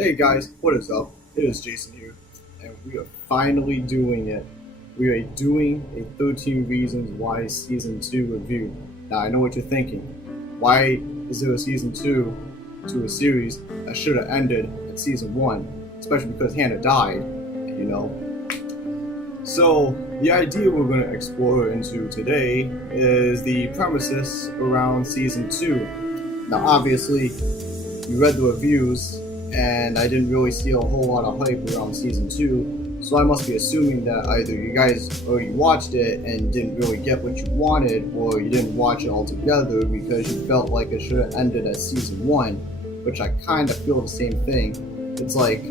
Hey guys, what is up? It is Jason here, and we are finally doing it. We are doing a 13 Reasons Why Season 2 review. Now, I know what you're thinking. Why is there a Season 2 to a series that should have ended at Season 1? Especially because Hannah died, you know. So, the idea we're going to explore into today is the premises around Season 2. Now, obviously, you read the reviews, and I didn't really see a whole lot of hype around Season 2, so I must be assuming that either you guys already watched it and didn't really get what you wanted, or you didn't watch it altogether because you felt like it should have ended at Season 1, which I kind of feel the same thing. It's like,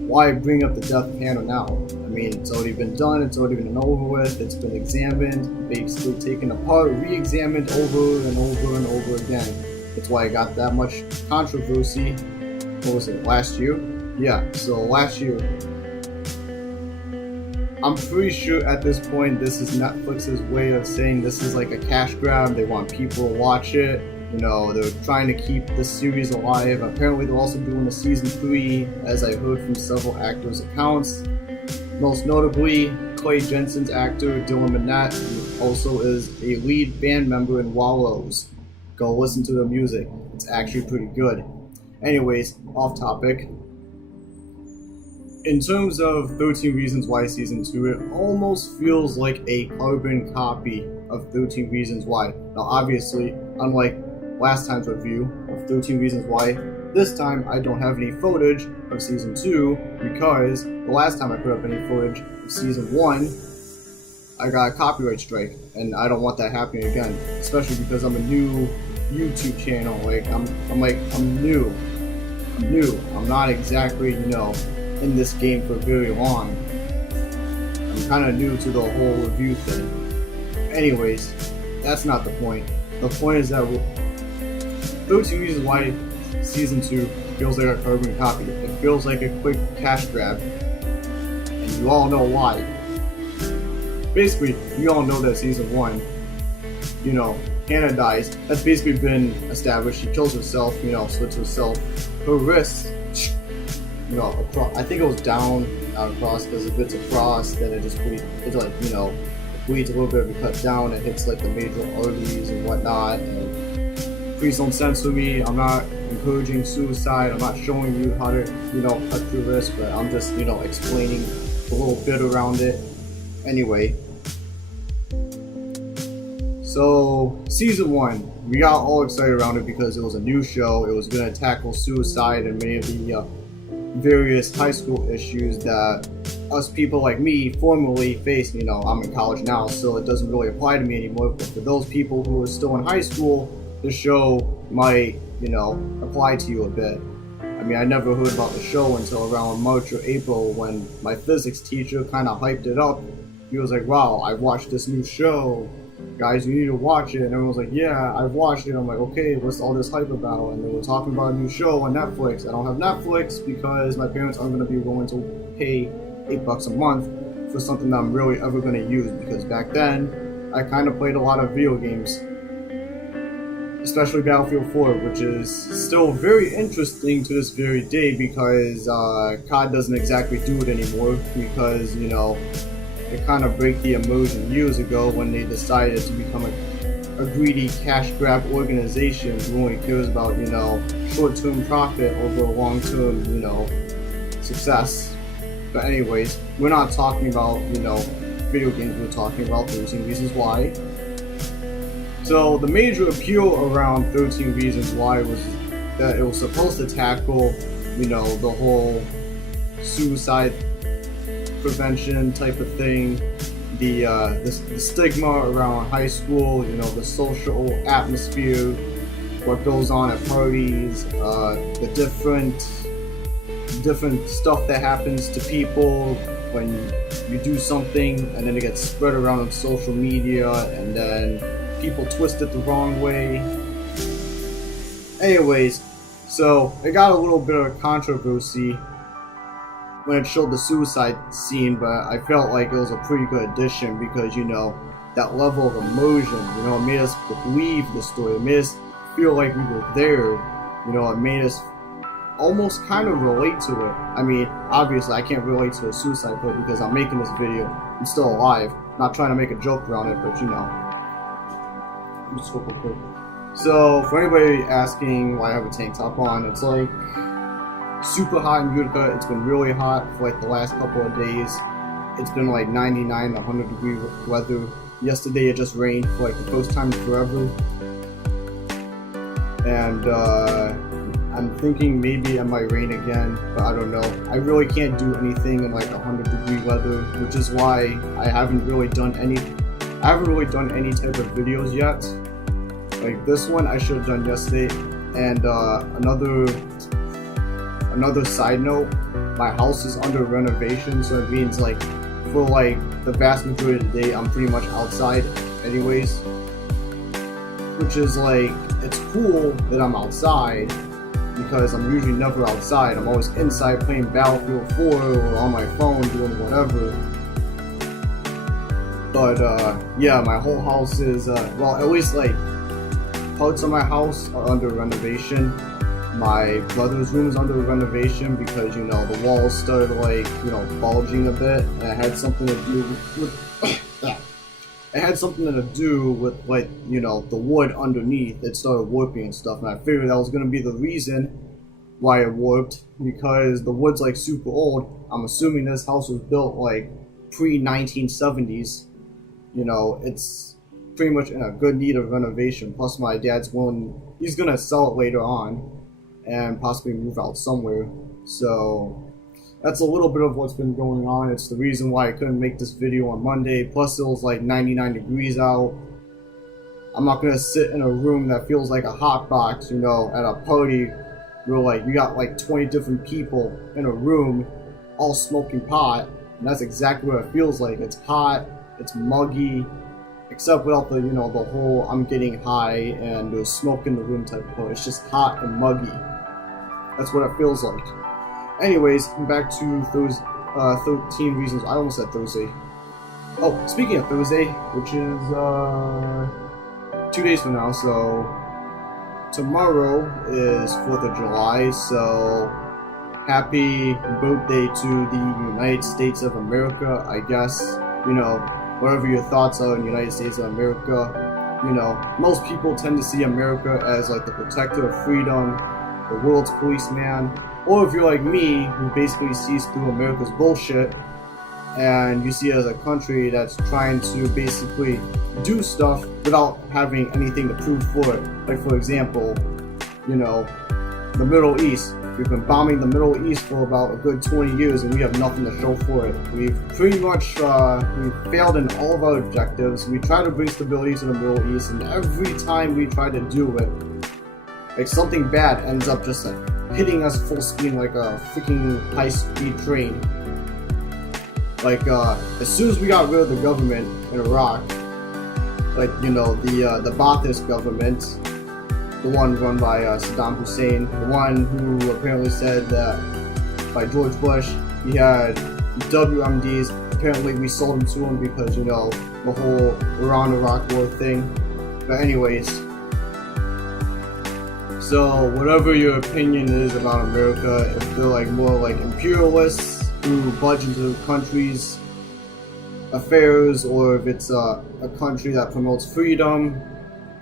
why bring up the death of Hannah now? I mean, it's already been done, it's already been over with, it's been examined, basically taken apart, re-examined over and over and over again. That's why it got that much controversy. What was it, last year? Yeah, so last year. I'm pretty sure at this point this is Netflix's way of saying this is like a cash grab. They want people to watch it. You know, they're trying to keep the series alive. Apparently they're also doing a Season 3, as I heard from several actors' accounts. Most notably, Clay Jensen's actor Dylan Minnette, who also is a lead band member in Wallows. Go listen to their music. It's actually pretty good. Anyways, off topic. In terms of 13 Reasons Why Season 2, it almost feels like a carbon copy of 13 Reasons Why. Now obviously, unlike last time's review of 13 Reasons Why, this time I don't have any footage of Season 2 because the last time I put up any footage of Season 1, I got a copyright strike, and I don't want that happening again, especially because I'm a new YouTube channel. I'm new. I'm not exactly, in this game for very long. I'm kind of new to the whole review thing. Anyways, that's not the point. The point is that 13 Reasons Why Season 2 feels like a carbon copy. It feels like a quick cash grab. And you all know why. Basically, we all know that Season 1, Hannah dies. That's basically been established. She kills herself, slits herself. Her wrist, I think it was down, not across, because if it's across, then it just bleeds, it bleeds a little bit if it cuts down, it hits like the major arteries and whatnot, and please don't censor me. I'm not encouraging suicide, I'm not showing you how to, cut your wrist, but I'm just, explaining a little bit around it. Anyway, so Season 1, we got all excited around it because it was a new show. It was going to tackle suicide and many of the various high school issues that us people like me formerly faced. I'm in college now, so it doesn't really apply to me anymore, but for those people who are still in high school, the show might, apply to you a bit. I mean, I never heard about the show until around March or April when my physics teacher kind of hyped it up. He was like, wow, I watched this new show. Guys, you need to watch it. And everyone was like, yeah, I've watched it. I'm like, okay, what's all this hype about? And they were talking about a new show on Netflix. I don't have Netflix because my parents aren't going to be willing to pay $8 a month for something that I'm really ever going to use, because back then, I kind of played a lot of video games, especially Battlefield 4, which is still very interesting to this very day because COD doesn't exactly do it anymore because, it kind of break the immersion years ago when they decided to become a greedy cash grab organization who only cares about, short-term profit over long-term, success. But anyways, we're not talking about, video games, we're talking about 13 Reasons Why. So the major appeal around 13 Reasons Why was that it was supposed to tackle, the whole suicide prevention type of thing, the stigma around high school, the social atmosphere, what goes on at parties, the different stuff that happens to people when you do something and then it gets spread around on social media and then people twist it the wrong way. Anyways, so it got a little bit of controversy when it showed the suicide scene, but I felt like it was a pretty good addition because, that level of immersion, it made us believe the story, it made us feel like we were there, it made us almost kind of relate to it. I mean, obviously I can't relate to the suicide boat because I'm making this video. I'm still alive. Not trying to make a joke around it, but you know. Just real quick. So, for anybody asking why I have a tank top on, it's like super hot in Utica. It's been really hot for like the last couple of days. It's been like 99 to 100 degree weather. Yesterday it just rained for like the first time in forever. And I'm thinking maybe it might rain again, but I don't know. I really can't do anything in like 100 degree weather, which is why I haven't really done any type of videos yet. Like this one I should have done yesterday. And another side note, my house is under renovation, so it means like for like the vast majority of the day I'm pretty much outside anyways, which is like, it's cool that I'm outside because I'm usually never outside. I'm always inside playing Battlefield 4 or on my phone doing whatever. But yeah, my whole house is well, at least like parts of my house are under renovation. My brother's room is under renovation because, you know, the walls started like, you know, bulging a bit, and it had something to do with like, you know, the wood underneath. It started warping and stuff, and I figured that was gonna be the reason why it warped, because the wood's like super old. I'm assuming this house was built like pre-1970s. You know, it's pretty much in a good need of renovation. Plus my dad's he's gonna sell it later on and possibly move out somewhere. So that's a little bit of what's been going on. It's the reason why I couldn't make this video on Monday. Plus it was like 99 degrees out. I'm not gonna sit in a room that feels like a hot box, you know, at a party where like you got like 20 different people in a room all smoking pot, and that's exactly what it feels like. It's hot, it's muggy, except without the, you know, the whole I'm getting high and there's smoke in the room type of thing. It's just hot and muggy. That's what it feels like. Anyways, back to those 13 reasons. I almost said Thursday. Oh, speaking of Thursday, which is 2 days from now, so tomorrow is 4th of July, so happy birthday to the United States of America, I guess. You know, whatever your thoughts are in the United States of America, you know, most people tend to see America as like the protector of freedom, the world's policeman, or if you're like me, who basically sees through America's bullshit, and you see it as a country that's trying to basically do stuff without having anything to prove for it. Like for example, you know, the Middle East. We've been bombing the Middle East for about a good 20 years and we have nothing to show for it. We've pretty much we've failed in all of our objectives. We try to bring stability to the Middle East, and every time we try to do it, like something bad ends up just like hitting us full speed like a freaking high-speed train. Like as soon as we got rid of the government in Iraq, like, you know, the Ba'athist government, the one run by Saddam Hussein, the one who apparently said that by George Bush he had WMDs. Apparently we sold them to him because, you know, the whole Iran-Iraq war thing. But anyways, so whatever your opinion is about America, if they're like more like imperialists who budge into countries' affairs, or if it's a country that promotes freedom,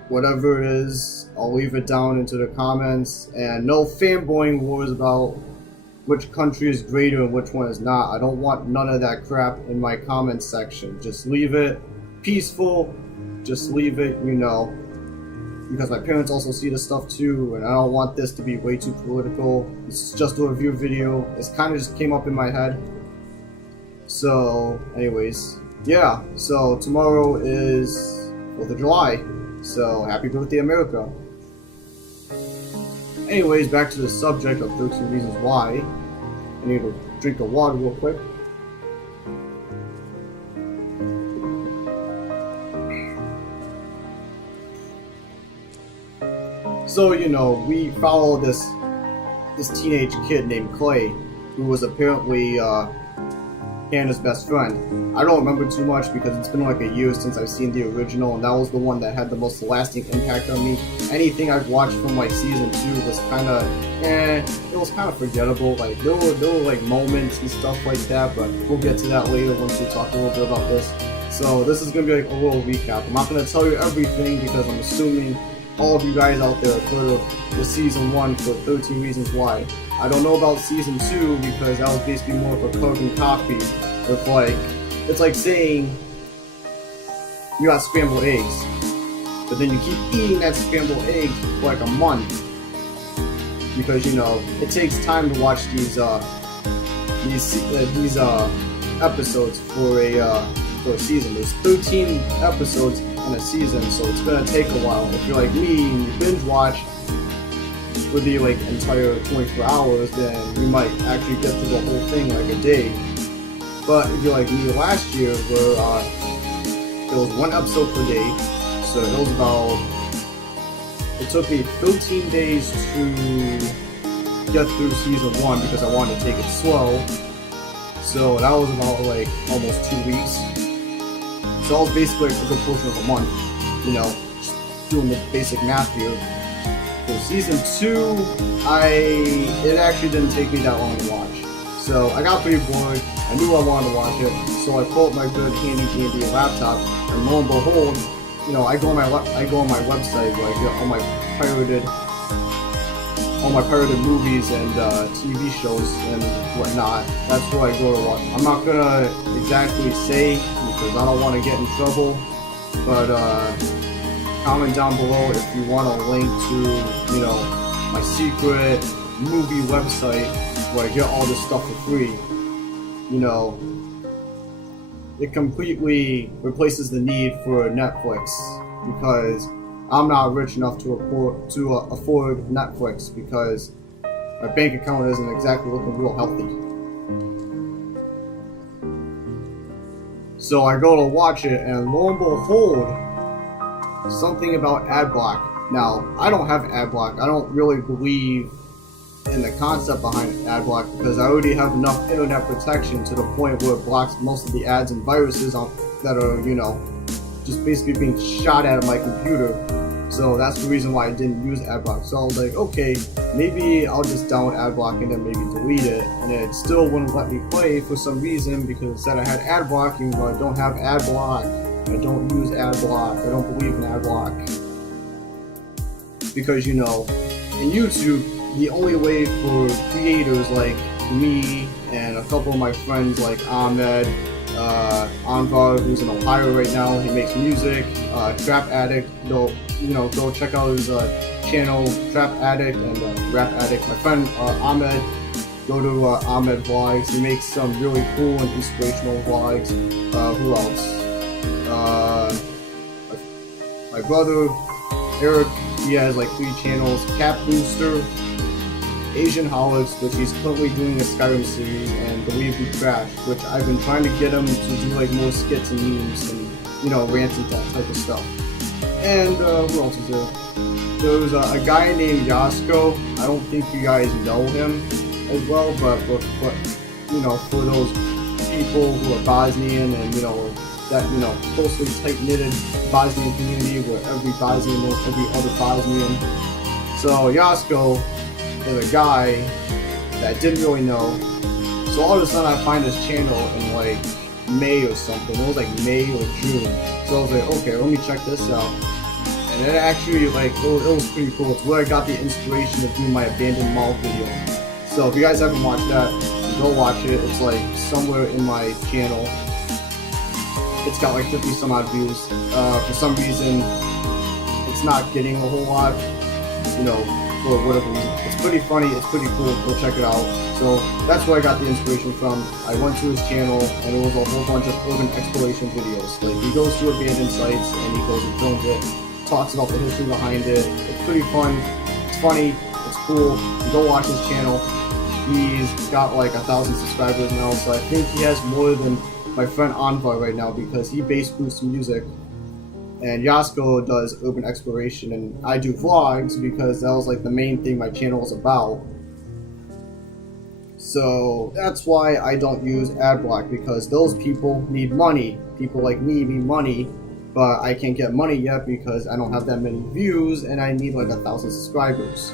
whatever it is, I'll leave it down into the comments. And no fanboying wars about which country is greater and which one is not. I don't want none of that crap in my comments section. Just leave it peaceful. Just leave it, you know, because my parents also see this stuff too, and I don't want this to be way too political. This is just a review video. It's kind of just came up in my head. So anyways, yeah, so tomorrow is 4th of July. So, happy birthday, America. Anyways, back to the subject of 13 reasons why. I need to drink of water real quick. So, you know, we follow this teenage kid named Clay, who was apparently Hannah's best friend. I don't remember too much because it's been like a year since I've seen the original, and that was the one that had the most lasting impact on me. Anything I've watched from like season 2 was kind of, it was kind of forgettable. Like there were like moments and stuff like that, but we'll get to that later once we talk a little bit about this. So this is gonna be like a little recap. I'm not gonna tell you everything because I'm assuming all of you guys out there have heard of the season 1 for 13 Reasons Why. I don't know about season 2 because that was basically more of a carbon copy with like, it's like saying you got scrambled eggs, but then you keep eating that scrambled egg for like a month because you know it takes time to watch these episodes for a season. There's 13 episodes in a season, so it's gonna take a while. If you're like me and you binge watch for the like entire 24 hours, then you might actually get through the whole thing like a day. But if you're like me last year, where it was 1 episode per day, so it was about, it took me 13 days to get through season 1 because I wanted to take it slow. So that was about like almost 2 weeks. So that was basically like a good portion of a month, you know, just doing the basic math here. For season 2, it actually didn't take me that long to watch. So I got pretty bored. I knew I wanted to watch it, so I pulled my good handy dandy laptop, and lo and behold, you know, I go on my website where I get all my pirated movies and TV shows and whatnot. That's where I go to watch. I'm not gonna exactly say because I don't want to get in trouble, but comment down below if you want a link to, you know, my secret movie website where I get all this stuff for free. You know, it completely replaces the need for Netflix because I'm not rich enough to afford Netflix because my bank account isn't exactly looking real healthy. So I go to watch it, and lo and behold, something about ad block. Now, I don't have ad block. I don't really believe in the concept behind ad block because I already have enough internet protection to the point where it blocks most of the ads and viruses that are, you know, just basically being shot at my computer. So that's the reason why I didn't use ad block. So I was like, okay, maybe I'll just download ad block and then maybe delete it. And it still wouldn't let me play for some reason because it said I had ad block, even though I don't have ad block. I don't use ad block. I don't believe in ad block. Because, you know, in YouTube, the only way for creators like me and a couple of my friends like Ahmed, Anvar, who's in Ohio right now, he makes music, Trap Addict, go check out his channel, Trap Addict and Rap Addict. My friend Ahmed, go to Ahmed Vlogs, he makes some really cool and inspirational vlogs. Who else? My brother Eric, he has like 3 channels, Cap Booster, Asian Holics, which he's currently doing a Skyrim series, and Believe We Crashed, which I've been trying to get him to do like more skits and memes and, you know, rants and that type of stuff. And who else is there? There's a guy named Yasko. I don't think you guys know him as well, but you know, for those people who are Bosnian and, you know, that, you know, closely tight-knitted Bosnian community where every Bosnian knows every other Bosnian. So Yasko is a guy that I didn't really know. So all of a sudden I find his channel in like May or something. It was like May or June. So I was like, okay, let me check this out. And it actually, like, it was pretty cool. It's where I got the inspiration to do my abandoned mall video. So if you guys haven't watched that, go watch it. It's like somewhere in my channel. It's got like 50 some odd views. For some reason, it's not getting a whole lot, you know, for whatever reason. It's pretty funny, it's pretty cool, go check it out. So that's where I got the inspiration from. I went to his channel and it was a whole bunch of urban exploration videos. Like, he goes to abandoned sites and he goes and films it, talks about the history behind it. It's pretty fun, it's funny, it's cool. You go watch his channel. He's got like 1,000 subscribers now, so I think he has more than my friend Anvar right now because he bass boosts music. And Yasko does urban exploration, and I do vlogs because that was like the main thing my channel was about. So that's why I don't use AdBlock, because those people need money. People like me need money, but I can't get money yet because I don't have that many views and I need like 1,000 subscribers.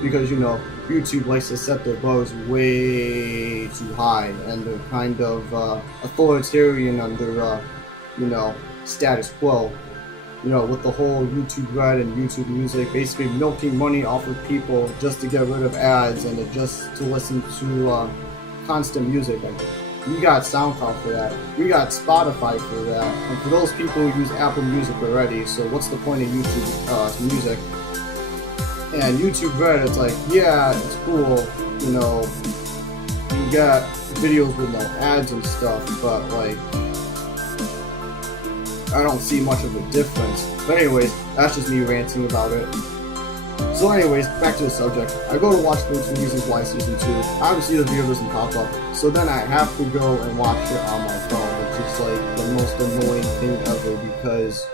Because YouTube likes to set their bars way too high, and they're kind of authoritarian on their status quo. With the whole YouTube Red and YouTube Music, basically milking money off of people just to get rid of ads and just to listen to constant music. Like, we got SoundCloud for that, we got Spotify for that, and for those people who use Apple Music already, so what's the point of YouTube Music? And YouTube Red, it's like, yeah, it's cool, you got videos with no ads and stuff, but like, I don't see much of a difference. But anyways, that's just me ranting about it. So anyways, back to the subject. I go to watch 13 Reasons Why Season 2. Obviously the video doesn't pop up, so then I have to go and watch it on my phone, which is like the most annoying thing ever, because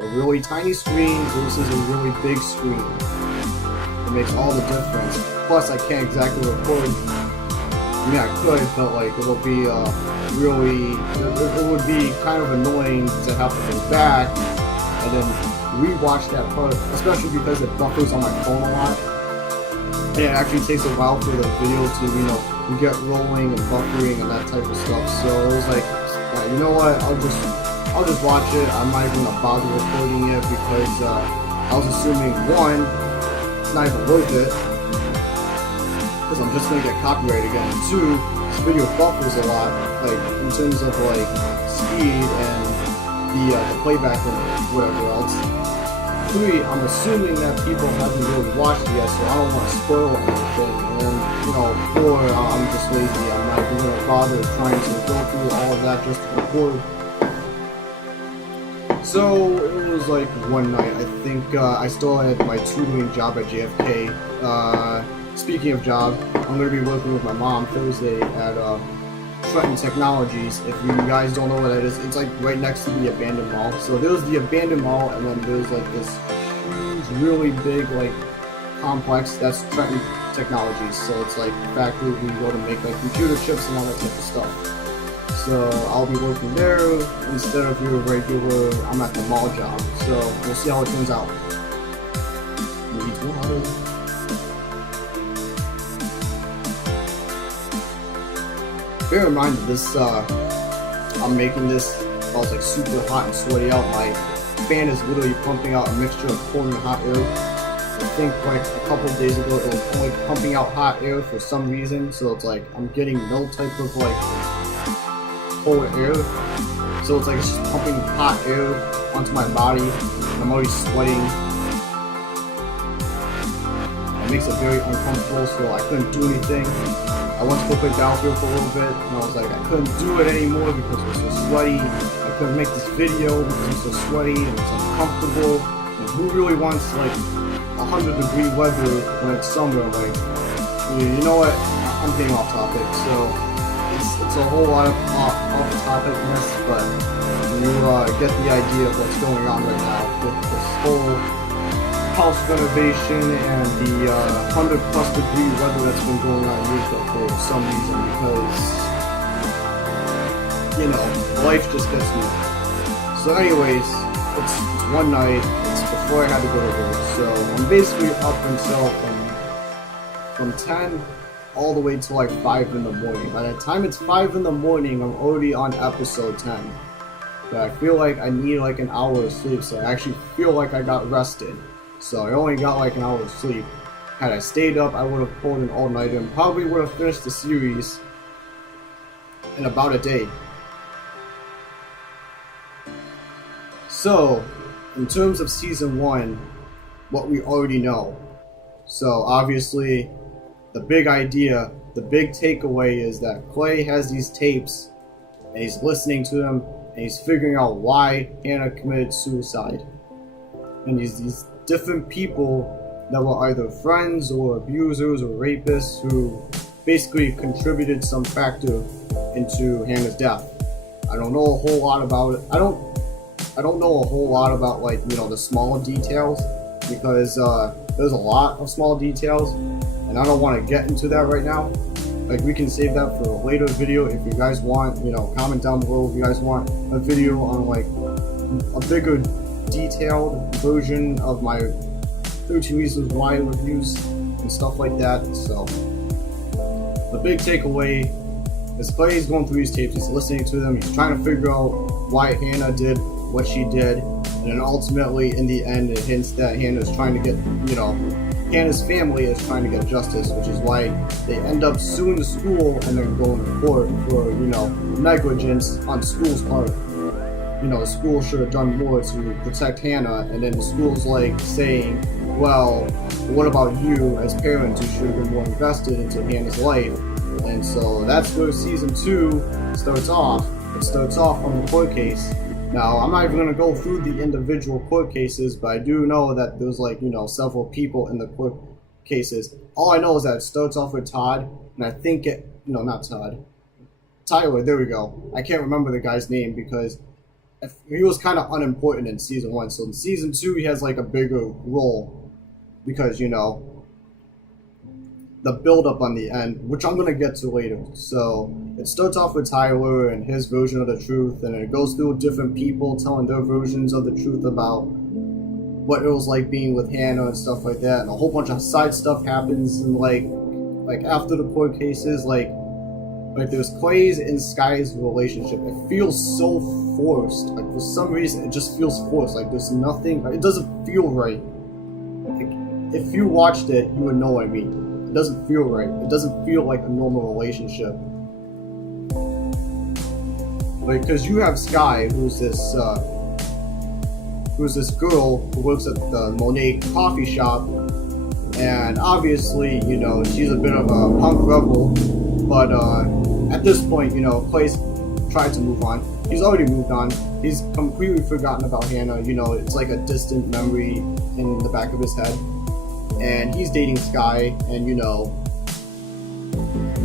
a really tiny screen versus a really big screen, it makes all the difference. Plus I can't exactly record. I mean, I could, but like, it'll be it would be kind of annoying to have to go back and then rewatch that part, especially because it buffers on my phone a lot. And it actually takes a while for the video to, get rolling and buffering and that type of stuff. So it was like, yeah, you know what, I'll just watch it. I'm not even gonna bother recording it because I was assuming, one, it's not even worth it, because I'm just gonna get copyrighted again. And two, this video buffers a lot, like in terms of like speed and the playback and whatever else. Three, I'm assuming that people haven't really watched it yet, so I don't want to spoil anything. And four, I'm just lazy. I'm not even gonna bother trying to go through all of that just to record. So it was like one night. I think I still had my tutoring job at JFK. Speaking of job, I'm going to be working with my mom Thursday at Trenton Technologies. If you guys don't know what that is, it's like right next to the abandoned mall. So there's the abandoned mall, and then there's like this huge, really big like complex that's Trenton Technologies. So it's like a factory we go to make like computer chips and all that type of stuff. So I'll be working there instead of your regular I'm at the mall job. So we'll see how it turns out. Bear in mind that this, I'm making this while it's like super hot and sweaty out. My fan is literally pumping out a mixture of cold and hot air. I think like a couple of days ago it was only pumping out hot air for some reason, so it's like I'm getting no type of like cold air. So it's like it's just pumping hot air onto my body. I'm already sweating. It makes it very uncomfortable, so I couldn't do anything. I went to go play Battlefield for a little bit, and I was like, I couldn't do it anymore because it was so sweaty. I couldn't make this video because it was so sweaty and it's uncomfortable. And who really wants like 100-degree weather when it's summer? Like, you know what? I'm getting off topic, so it's a whole lot of off-topicness, but you get the idea of what's going on right now with this whole house renovation and the 100+ degree weather that's been going on in Utah for some reason, because life just gets me. So anyways, it's one night, it's before I had to go to work, so I'm basically up until from 10 all the way to like 5 in the morning. By the time it's 5 in the morning, I'm already on episode 10. But I feel like I need like an hour of sleep, so I actually feel like I got rested. So I only got like an hour of sleep. Had I stayed up, I would have pulled an all-nighter and probably would have finished the series in about a day. So, in terms of Season 1, what we already know. So obviously, the big idea, the big takeaway is that Clay has these tapes, and he's listening to them, and he's figuring out why Hannah committed suicide. And these different people that were either friends or abusers or rapists who basically contributed some factor into Hannah's death. I don't know a whole lot about it. I don't know a whole lot about like the small details, because there's a lot of small details, and and I don't want to get into that right now. Like, we can save that for a later video if you guys want. You know, comment down below if you guys want a video on like a bigger detailed version of my 13 Reasons Why reviews and stuff like that. So the big takeaway is Clay's going through these tapes, he's listening to them, he's trying to figure out why Hannah did what she did, and then ultimately in the end it hints that Hannah's trying to get, you know, Hannah's family is trying to get justice, which is why they end up suing the school and then going to court for, you know, negligence on school's part. You know, the school should have done more to protect Hannah, and then the school's like saying, well, what about you as parents who should have been more invested into Hannah's life? And so that's where season 2 starts off. It starts off on the court case. Now, I'm not even going to go through the individual court cases, but I do know that there's like, you know, several people in the court cases. All I know is that it starts off with Todd, and I think it, no, not Todd. Tyler, there we go. I can't remember the guy's name because he was kind of unimportant in season 1. So in season 2, he has like a bigger role because, you know, the build up on the end, which I'm going to get to later. So it starts off with Tyler and his version of the truth, and it goes through different people telling their versions of the truth about what it was like being with Hannah and stuff like that. And a whole bunch of side stuff happens, and like after the court cases, like there's Clay's and Sky's relationship. It feels so forced. Like for some reason, it just feels forced. Like there's nothing. It doesn't feel right. Like, if you watched it, you would know what I mean. It doesn't feel right. It doesn't feel like a normal relationship. Like, because you have Sky, who's this girl who works at the Monet coffee shop, and obviously, you know, she's a bit of a punk rebel, but at this point, you know, Clay's tried to move on. He's already moved on. He's completely forgotten about Hannah. You know, it's like a distant memory in the back of his head. And he's dating Sky, and you know,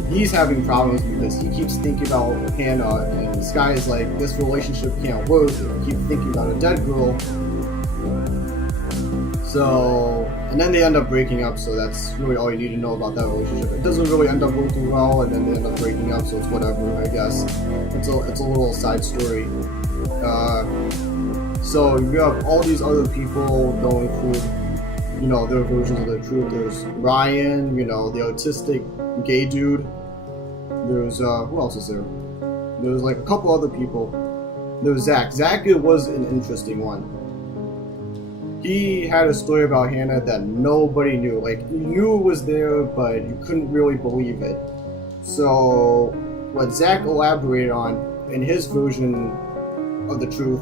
he's having problems because he keeps thinking about Hannah, and Sky is like, this relationship can't work if you keep thinking about a dead girl. So, and then they end up breaking up, so that's really all you need to know about that relationship. It doesn't really end up working well, and then they end up breaking up, so it's whatever, I guess. It's a little side story. So you have all these other people going through, you know, their versions of the truth. There's Ryan, you know, the autistic gay dude. There's, who else is there? There's like a couple other people. There's Zach. Zach was an interesting one. He had a story about Hannah that nobody knew. Like, you knew it was there, but you couldn't really believe it. So, what Zach elaborated on in his version of the truth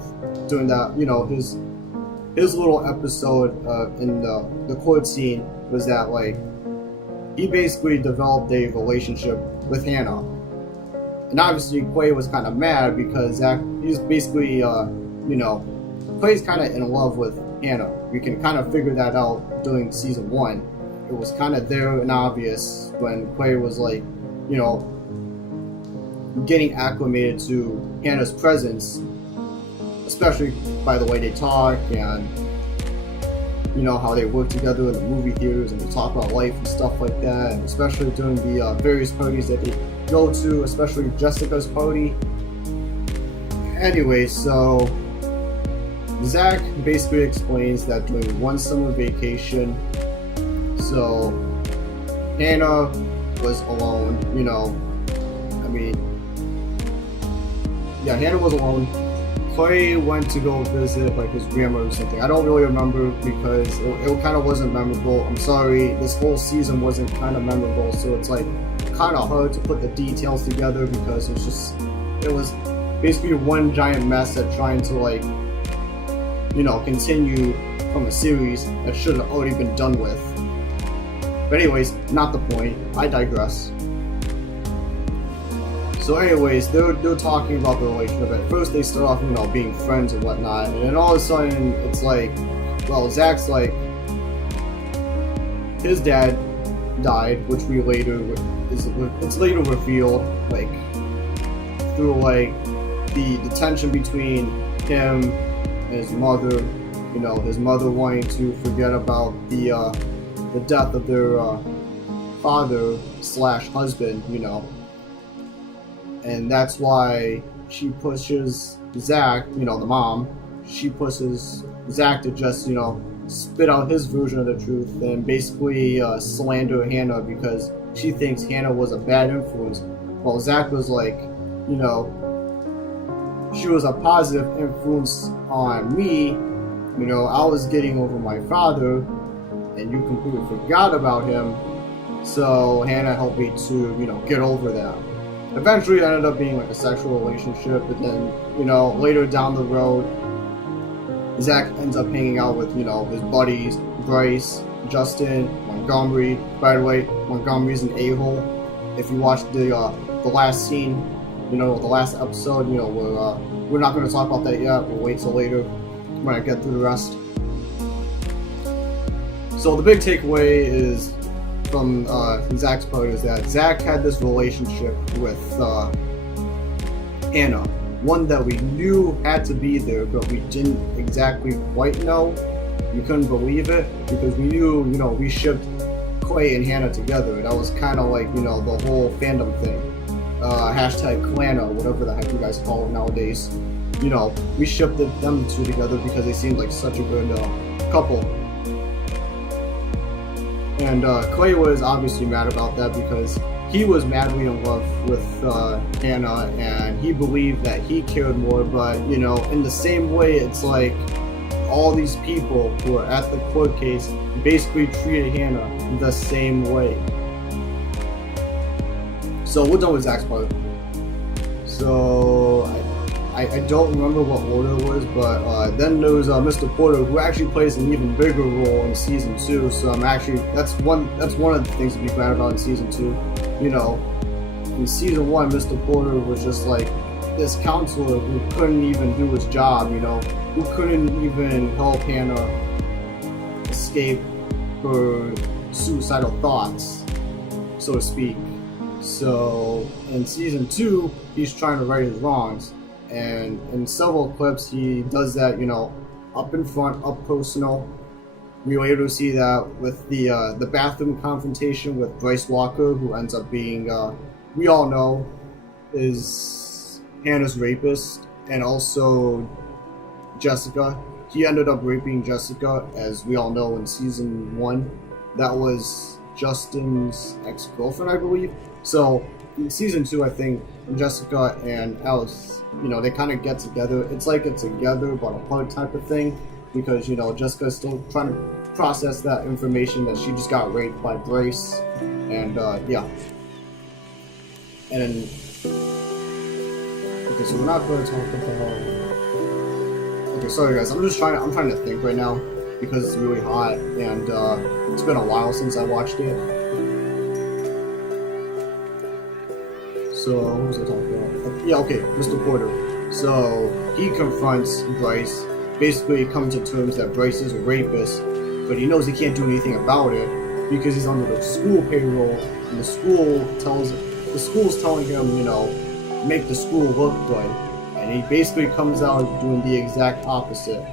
during that, you know, his little episode in the court scene was that, like, he basically developed a relationship with Hannah. And obviously Clay was kind of mad because he's basically, you know, Clay's kind of in love with Hannah. We can kind of figure that out during season 1. It was kind of there and obvious when Clay was like, you know, getting acclimated to Hannah's presence, especially by the way they talk and, you know, how they work together in the movie theaters and they talk about life and stuff like that, and especially during the various parties that they go to, especially Jessica's party. Anyway, so Zach basically explains that during one summer vacation, so Hannah was alone, you know, I mean, yeah, Hannah was alone. Clay went to go visit like his grandma or something. I don't really remember because it kind of wasn't memorable. I'm sorry, this whole season wasn't kind of memorable, so it's like kind of hard to put the details together because it was basically one giant mess at trying to, like, you know, continue from a series that should have already been done with. But anyways, not the point. I digress. So anyways, they're talking about the relationship. At first they start off, you know, being friends and whatnot, and then all of a sudden it's like, well, Zach's like, his dad died, which we it's later revealed, like, through like the tension between him and his mother, you know, his mother wanting to forget about the death of their father slash husband, you know. And that's why she pushes Zach, you know, the mom, she pushes Zach to just, you know, spit out his version of the truth and basically slander Hannah because she thinks Hannah was a bad influence. While Zach was like, you know, she was a positive influence on me. You know, I was getting over my father and you completely forgot about him. So Hannah helped me to, you know, get over that. Eventually it ended up being like a sexual relationship, but then, you know, later down the road, Zach ends up hanging out with, you know, his buddies, Bryce, Justin, Montgomery. By the way, Montgomery's an a-hole. If you watched the last scene, you know, the last episode, you know, we're not going to talk about that yet. We'll wait till later when I get through the rest. So the big takeaway is from Zach's part is that Zach had this relationship with Hannah. One that we knew had to be there, but we didn't exactly quite know. We couldn't believe it because we knew, you know, we shipped Clay and Hannah together. That was kind of like, you know, the whole fandom thing. Hashtag Clana, whatever the heck you guys call it nowadays. You know, we shipped them two together because they seemed like such a good couple. And Clay was obviously mad about that because he was madly in love with Hannah and he believed that he cared more, but, you know, in the same way, it's like all these people who are at the court case basically treated Hannah the same way. So we're done with Zach's part. So I don't remember what order it was, but then there was Mr. Porter, who actually plays an even bigger role in season 2. So I'm actually that's one of the things to be glad about in season 2. You know, in season 1, Mr. Porter was just like this counselor who couldn't even do his job. You know, who couldn't even help Hannah escape her suicidal thoughts, so to speak. So in season 2, he's trying to right his wrongs. And in several clips, he does that, you know, up in front, up personal. We were able to see that with the bathroom confrontation with Bryce Walker, who ends up being, we all know, is Hannah's rapist, and also Jessica. He ended up raping Jessica, as we all know, in season 1. That was Justin's ex-girlfriend, I believe. So in season 2, I think Jessica and Alice, you know, they kind of get together. It's like a together but apart type of thing, because, you know, Jessica's still trying to process that information that she just got raped by Bryce, and yeah. And okay, so we're not going to talk about. Okay, sorry guys, I'm trying to think right now because it's really hot and it's been a while since I watched it. So, what was I talking about? Yeah, okay, Mr. Porter. So, he confronts Bryce, basically coming to terms that Bryce is a rapist, but he knows he can't do anything about it because he's under the school payroll, and the school's telling him, you know, make the school look good. And he basically comes out doing the exact opposite.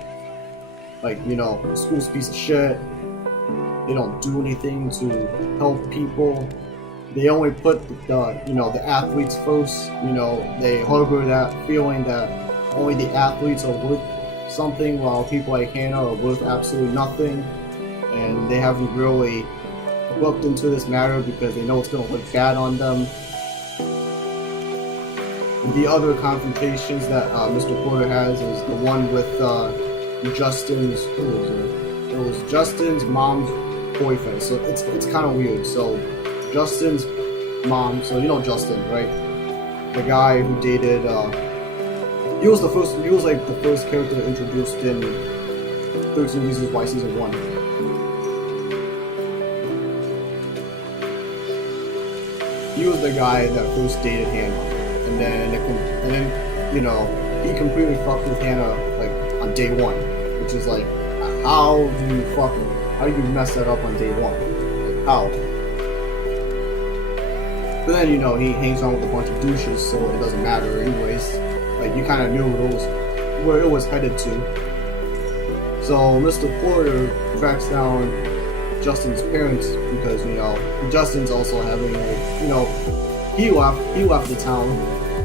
Like, you know, the school's a piece of shit. They don't do anything to help people. They only put the athletes first. You know, they harbor that feeling that only the athletes are worth something, while people like Hannah are worth absolutely nothing. And they haven't really looked into this matter because they know it's going to look bad on them. The other confrontations that Mr. Porter has is the one with Justin's. Who was it? It was Justin's mom's boyfriend. So it's kind of weird. So Justin's mom, so you know Justin, right? The guy who dated, he was like the first character introduced in 13 Reasons Why Season 1. He was the guy that first dated Hannah, and then, you know, he completely fucked with Hannah, like, on day 1, which is like, how do you mess that up on day 1? Like, how? But then, you know, he hangs on with a bunch of douches, so it doesn't matter anyways. Like, you kind of knew where it was headed to. So Mr. Porter tracks down Justin's parents, because Justin's also having he left the town.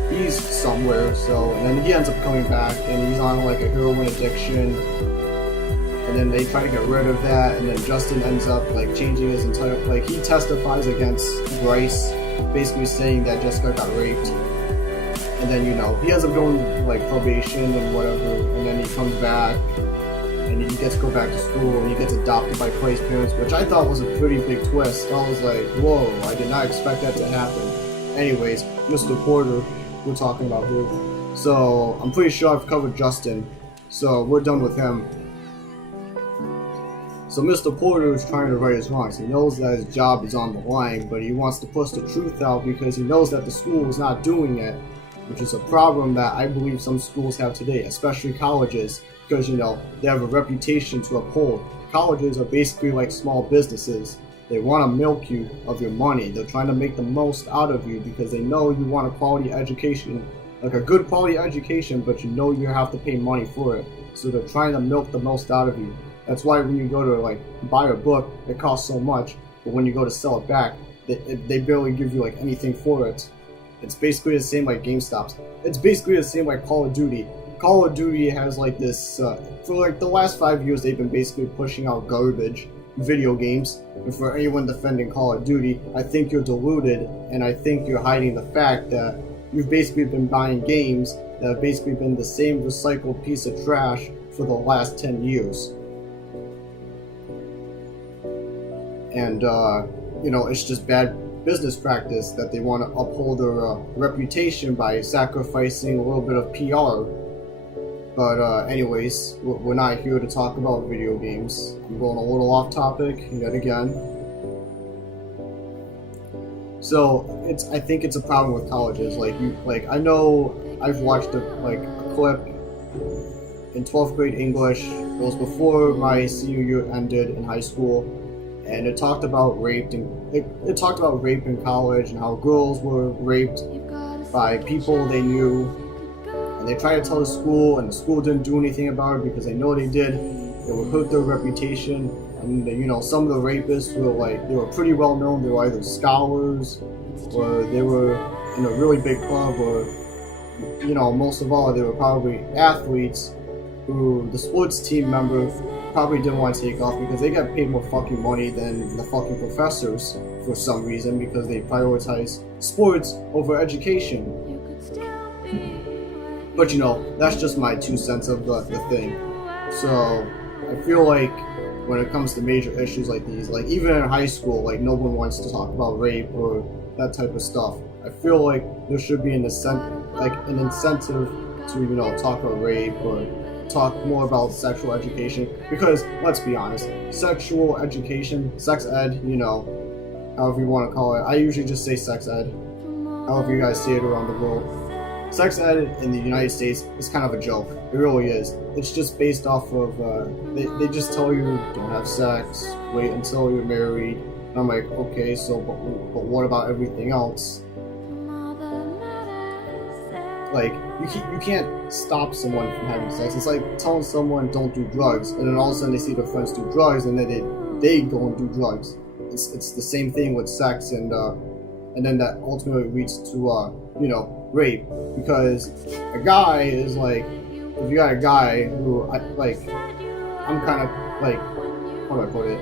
He's somewhere, so, and then he ends up coming back, and he's on like a heroin addiction, and then they try to get rid of that, and then Justin ends up like changing his entire, like, he testifies against Bryce, basically saying that Jessica got raped, and then he ends up going like probation and whatever, and then he comes back, and he gets to go back to school, and he gets adopted by Clay's parents, which I thought was a pretty big twist. I was like, whoa, I did not expect that to happen. Anyways, Mr. Porter, we're talking about here. So I'm pretty sure I've covered Justin, so we're done with him. So Mr. Porter is trying to right his wrongs. He knows that his job is on the line, but he wants to push the truth out because he knows that the school is not doing it, which is a problem that I believe some schools have today, especially colleges, because they have a reputation to uphold. Colleges are basically like small businesses. They want to milk you of your money. They're trying to make the most out of you because they know you want a quality education, like a good quality education, but you have to pay money for it. So they're trying to milk the most out of you. That's why when you go to like buy a book, it costs so much, but when you go to sell it back, they barely give you like anything for it. It's basically the same like GameStops. It's basically the same like Call of Duty. Call of Duty has like this, for like the last 5 years they've been basically pushing out garbage video games, and for anyone defending Call of Duty, I think you're deluded, and I think you're hiding the fact that you've basically been buying games that have basically been the same recycled piece of trash for the last 10 years. And, it's just bad business practice that they want to uphold their reputation by sacrificing a little bit of PR. But anyways, we're not here to talk about video games. I'm going a little off topic yet again. So I think it's a problem with colleges. I know I've watched a clip in 12th grade English. It was before my senior year ended in high school, and it talked about rape in college and how girls were raped by people they knew. And they tried to tell the school, and the school didn't do anything about it because they know they did. It would hurt their reputation. And some of the rapists they were pretty well known. They were either scholars, or they were in a really big club, or most of all, they were probably athletes who the sports team member probably didn't want to take off because they got paid more fucking money than the fucking professors for some reason, because they prioritize sports over education. But that's just my 2 cents of the thing. So I feel like when it comes to major issues like these, like even in high school, like no one wants to talk about rape or that type of stuff. I feel like there should be an incentive to talk about rape or talk more about sexual education, because let's be honest, sexual education, sex ed, however you want to call it. I usually just say sex ed, however you guys say it around the world. Sex ed in the United States is kind of a joke. It really is. It's just based off of, they just tell you don't have sex, wait until you're married. And I'm like, okay, so, but what about everything else? Like, you can't stop someone from having sex. It's like telling someone don't do drugs, and then all of a sudden they see their friends do drugs, and then they go and do drugs. It's the same thing with sex, and then that ultimately leads to, rape, because a guy is like, if you got a guy who, I'm kind of like, how do I put it?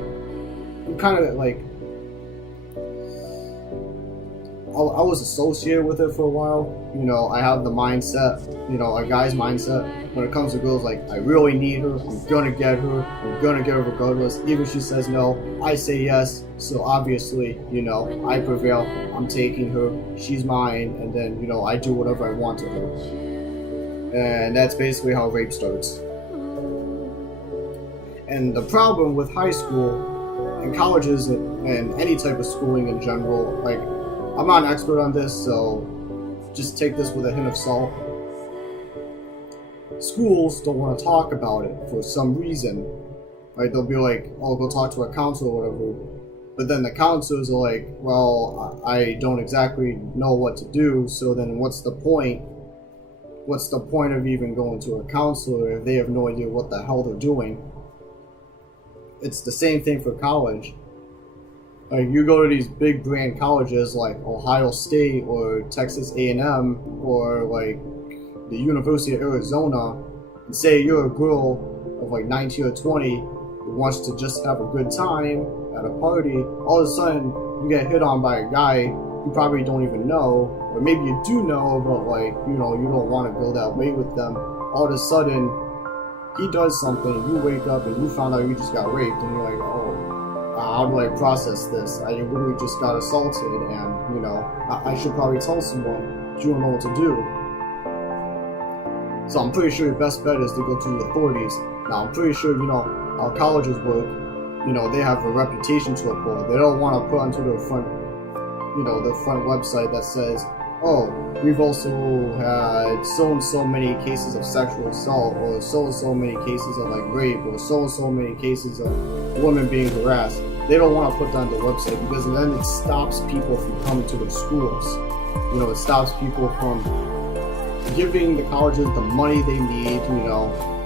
I'm kind of like, I was associated with it for a while. I have the mindset, a guy's mindset. When it comes to girls, like, I really need her, I'm gonna get her regardless. Even if she says no, I say yes. So obviously, I prevail, I'm taking her, she's mine, and then, I do whatever I want to her. And that's basically how rape starts. And the problem with high school and colleges and any type of schooling in general, like, I'm not an expert on this, so just take this with a hint of salt. Schools don't want to talk about it for some reason. Right? They'll be like, oh, go talk to a counselor or whatever. But then the counselors are like, well, I don't exactly know what to do, so then what's the point? What's the point of even going to a counselor if they have no idea what the hell they're doing? It's the same thing for college. Like you go to these big brand colleges like Ohio State or Texas A&M or like the University of Arizona, and say you're a girl of like 19 or 20 who wants to just have a good time at a party. All of a sudden, you get hit on by a guy you probably don't even know, or maybe you do know, but like you don't want to go that way with them. All of a sudden, he does something. You wake up and you found out you just got raped, and you're like, oh, how do I process this? I literally just got assaulted, and I should probably tell someone. But you don't know what to do. So I'm pretty sure your best bet is to go to the authorities. Now I'm pretty sure how colleges work. They have a reputation to uphold. They don't want to put onto their front website that says, oh, we've also had so and so many cases of sexual assault, or so and so many cases of like rape, or so and so many cases of women being harassed. They don't want to put that on the website because then it stops people from coming to their schools. It stops people from giving the colleges the money they need,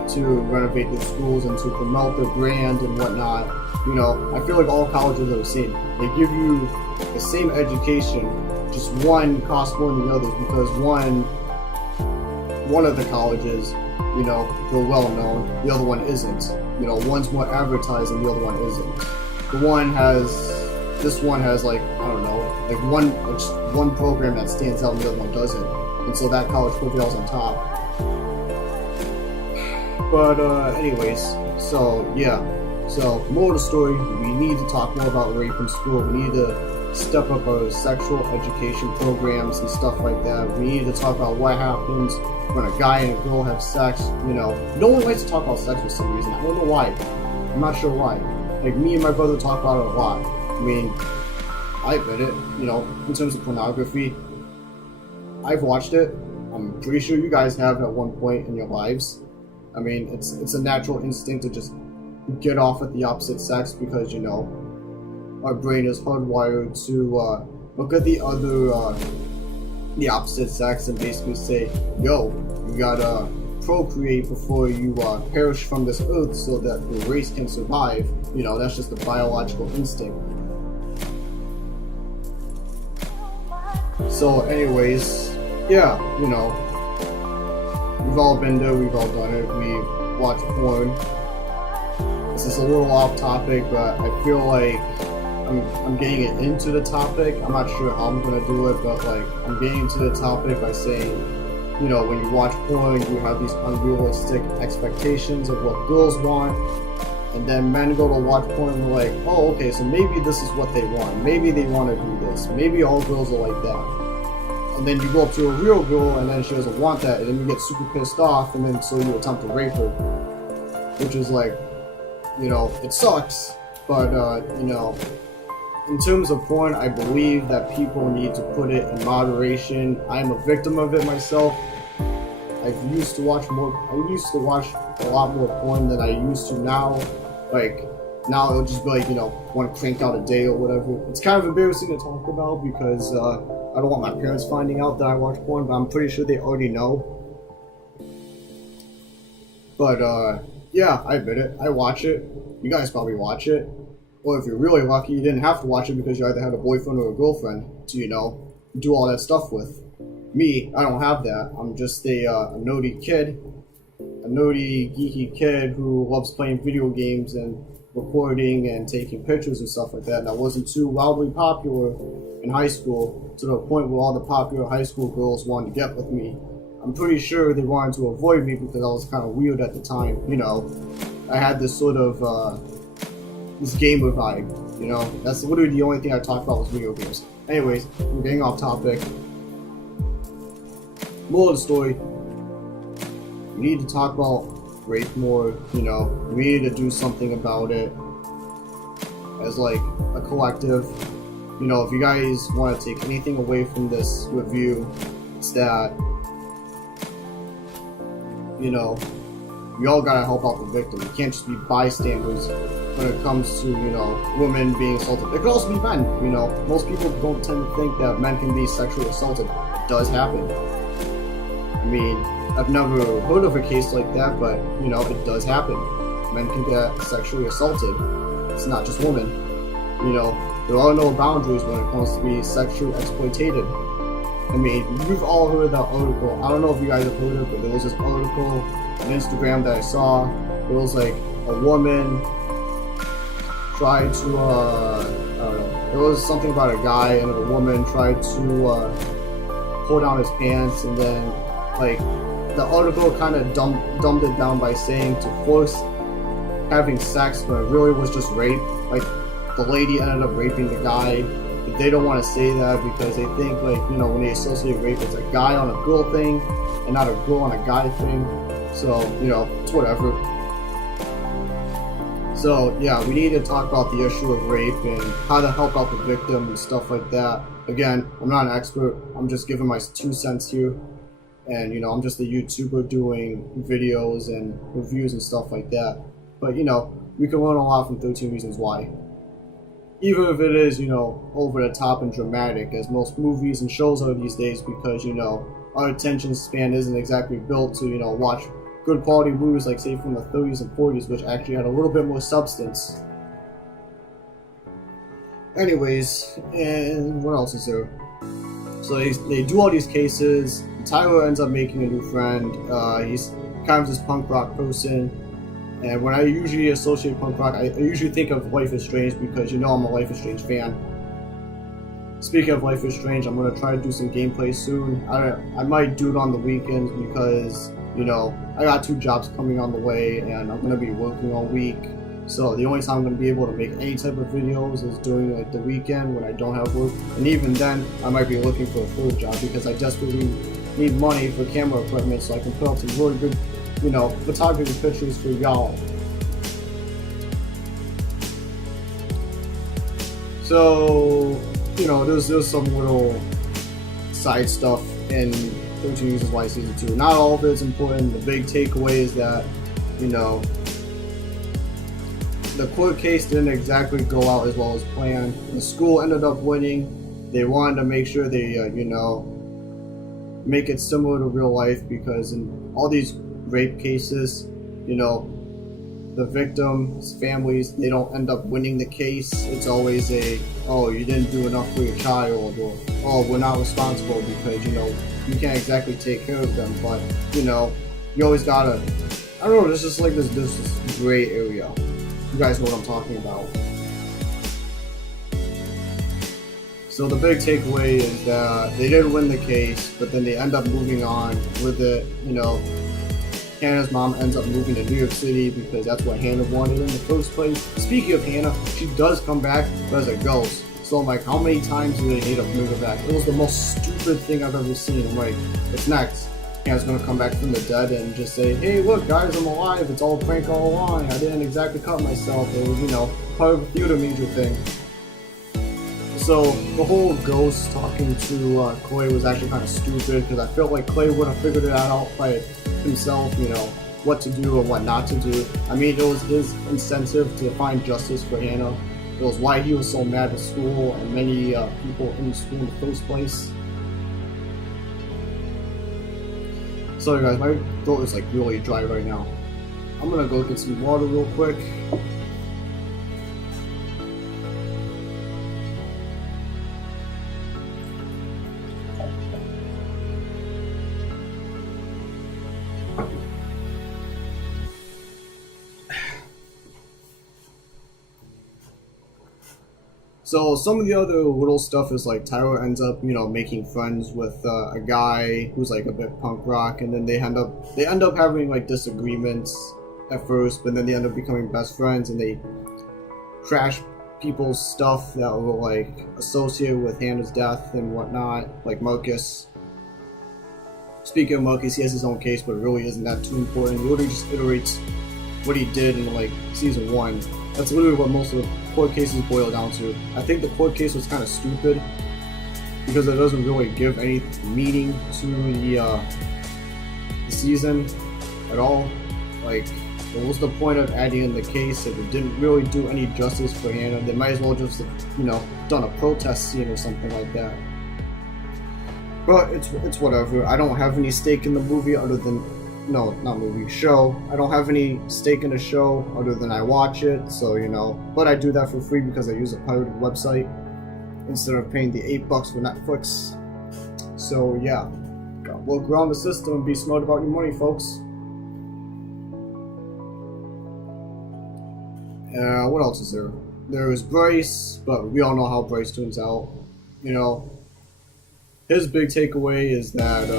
to renovate their schools and to promote their brand and whatnot. I feel like all colleges are the same. They give you the same education, just one costs more than the others because one of the colleges, they're well known, the other one isn't. One's more advertised and the other one isn't. This one has like, I don't know, like one program that stands out and the other one doesn't. And so that college prevails on top. But anyways, so yeah. So moral of the story, we need to talk more about rape in school. We need to step up our sexual education programs and stuff like that. We need to talk about what happens when a guy and a girl have sex. No one likes to talk about sex for some reason. I don't know why. I'm not sure why. Like me and my brother talk about it a lot. I mean, I admit it, in terms of pornography, I've watched it. I'm pretty sure you guys have at one point in your lives. I mean, it's a natural instinct to just get off at the opposite sex because, our brain is hardwired to look at the opposite sex and basically say, yo, you gotta procreate before you perish from this earth so that the race can survive. That's just a biological instinct. So anyways, yeah, we've all been there, we've all done it, we've watched porn. This is a little off topic, but I feel like I'm getting it into the topic. I'm not sure how I'm gonna do it, but like I'm getting into the topic by saying, when you watch porn, you have these unrealistic expectations of what girls want, and then men go to watch porn and they're like, oh, okay, so maybe this is what they want. Maybe they want to do this. Maybe all girls are like that. And then you go up to a real girl and then she doesn't want that, and then you get super pissed off, and then so you attempt to rape her, which is like, it sucks, but in terms of porn, I believe that people need to put it in moderation. I'm a victim of it myself. I used to watch a lot more porn than I used to now. Like, now it'll just be like, one cranked out a day or whatever. It's kind of embarrassing to talk about because I don't want my parents finding out that I watch porn, but I'm pretty sure they already know. But, yeah, I admit it. I watch it. You guys probably watch it. Or if you're really lucky, you didn't have to watch it because you either had a boyfriend or a girlfriend to, do all that stuff with. Me, I don't have that. I'm just a nerdy kid. A nerdy, geeky kid who loves playing video games and recording and taking pictures and stuff like that. And I wasn't too wildly popular in high school to the point where all the popular high school girls wanted to get with me. I'm pretty sure they wanted to avoid me because I was kind of weird at the time. I had this sort of this gamer vibe. That's literally the only thing I talked about was video games. Anyways, we're getting off topic. Moral of the story: we need to talk about rape more. We need to do something about it as like a collective. If you guys want to take anything away from this review, it's that we all gotta help out the victim. We can't just be bystanders when it comes to, women being assaulted. It could also be men, Most people don't tend to think that men can be sexually assaulted. It does happen. I mean, I've never heard of a case like that, but, it does happen. Men can get sexually assaulted. It's not just women. there are no boundaries when it comes to being sexually exploited. I mean, you've all heard that article. I don't know if you guys have heard it, but there was this article on Instagram that I saw. It was like a woman tried to, it was something about a guy and a woman tried to pull down his pants, and then like the article kind of dumbed it down by saying to force having sex, but it really was just rape. Like the lady ended up raping the guy, but they don't want to say that because they think, like, you know, when they associate rape, it's a guy on a girl thing and not a girl on a guy thing. So, you know, it's whatever. So yeah, we need to talk about the issue of rape and how to help out the victim and stuff like that. Again, I'm not an expert. I'm just giving my 2 cents here. And, you know, I'm just a YouTuber doing videos and reviews and stuff like that. But, you know, we can learn a lot from 13 Reasons Why. Even if it is, you know, over the top and dramatic, as most movies and shows are these days, because, you know, our attention span isn't exactly built to, you know, watch good quality movies like, say, from the 30s and 40s, which actually had a little bit more substance. Anyways, and what else is there? So they do all these cases. Tyler ends up making a new friend. He's kind of this punk rock person. And when I usually associate punk rock, I usually think of Life is Strange because, you know, I'm a Life is Strange fan. Speaking of Life is Strange, I'm going to try to do some gameplay soon. I might do it on the weekends because, you know, I got 2 jobs coming on the way and I'm going to be working all week. So the only time I'm going to be able to make any type of videos is during like the weekend when I don't have work. And even then, I might be looking for a 3rd job because I desperately need money for camera equipment so I can put up some really good, you know, photography pictures for y'all. So, you know, there's some little side stuff in 13 Reasons Why Season 2. Not all of it is important. The big takeaway is that, you know, the court case didn't exactly go out as well as planned. The school ended up winning. They wanted to make sure they, you know, make it similar to real life, because in all these rape cases, you know, the victims' families, they don't end up winning the case. It's always a, oh, you didn't do enough for your child, or, oh, we're not responsible because, you know, you can't exactly take care of them. But, you know, you always gotta, I don't know, there's just like this gray area. You guys know what I'm talking about. So the big takeaway is that they did win the case, but then they end up moving on with it. You know, Hannah's mom ends up moving to New York City because that's what Hannah wanted in the first place. Speaking of Hannah, she does come back, but as a ghost. So I'm like, how many times do they need to bring her back? It was the most stupid thing I've ever seen. I'm like, what's next? Hannah's gonna come back from the dead and just say, hey, look guys, I'm alive. It's all a prank all along. I didn't exactly cut myself. It was, you know, part of a theater major thing. So the whole ghost talking to Clay was actually kind of stupid, because I felt like Clay would have figured it out by himself, you know, what to do and what not to do. I mean, it was his incentive to find justice for Hannah. It was why he was so mad at school and many people in school in the first place. Sorry guys, my throat is like really dry right now. I'm gonna go get some water real quick. So some of the other little stuff is like Tyler ends up, you know, making friends with a guy who's like a bit punk rock, and then they end up having like disagreements at first, but then they end up becoming best friends, and they crash people's stuff that were like associated with Hannah's death and whatnot, like Marcus. Speaking of Marcus, he has his own case, but it really isn't that too important. He literally just iterates what he did in like season 1. That's literally what most of the court cases boil down to. I think the court case was kind of stupid because it doesn't really give any meaning to the season at all. Like, what was the point of adding in the case if it didn't really do any justice for Hannah? They might as well just, you know, done a protest scene or something like that. But it's whatever. I don't have any stake in the movie other than no, not movie, show. I don't have any stake in the show other than I watch it, so but I do that for free because I use a pirated website instead of paying the $8 for Netflix. So yeah, gotta work around the system and be smart about your money, folks. What else is there? There is Bryce, but we all know how Bryce turns out. His big takeaway is that,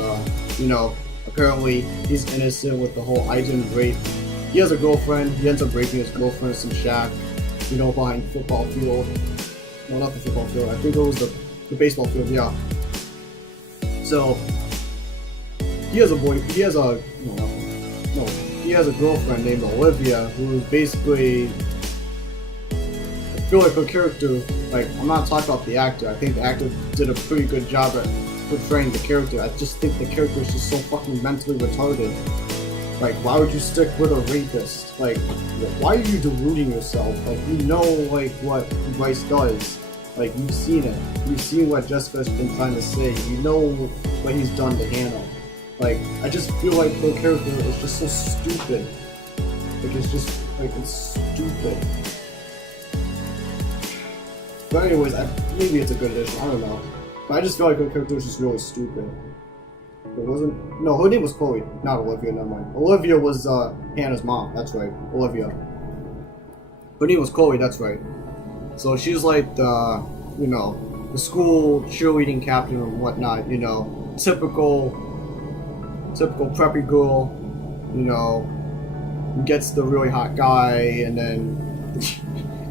apparently he's innocent with the whole I didn't rape. He has a girlfriend. He ends up raping his girlfriend, some shack, behind the football field. No, not the football field. I think it was the baseball field, yeah. So, he has a girlfriend named Olivia, who is basically, I feel like her character, I'm not talking about the actor. I think the actor did a pretty good job at portraying the character. I just think the character is just so fucking mentally retarded. Why would you stick with a rapist? Why are you deluding yourself? What Bryce does. You've seen it. You've seen what Jessica's been trying to say. You know what he's done to Hannah. I just feel like her character is just so stupid. It's stupid. But anyways, maybe it's a good addition, I don't know. But I just feel like her character was just really stupid. No, her name was Chloe, not Olivia, never mind. Olivia was Hannah's mom, that's right, Olivia. Her name was Chloe, that's right. So she's like the school cheerleading captain and whatnot, typical preppy girl, gets the really hot guy and then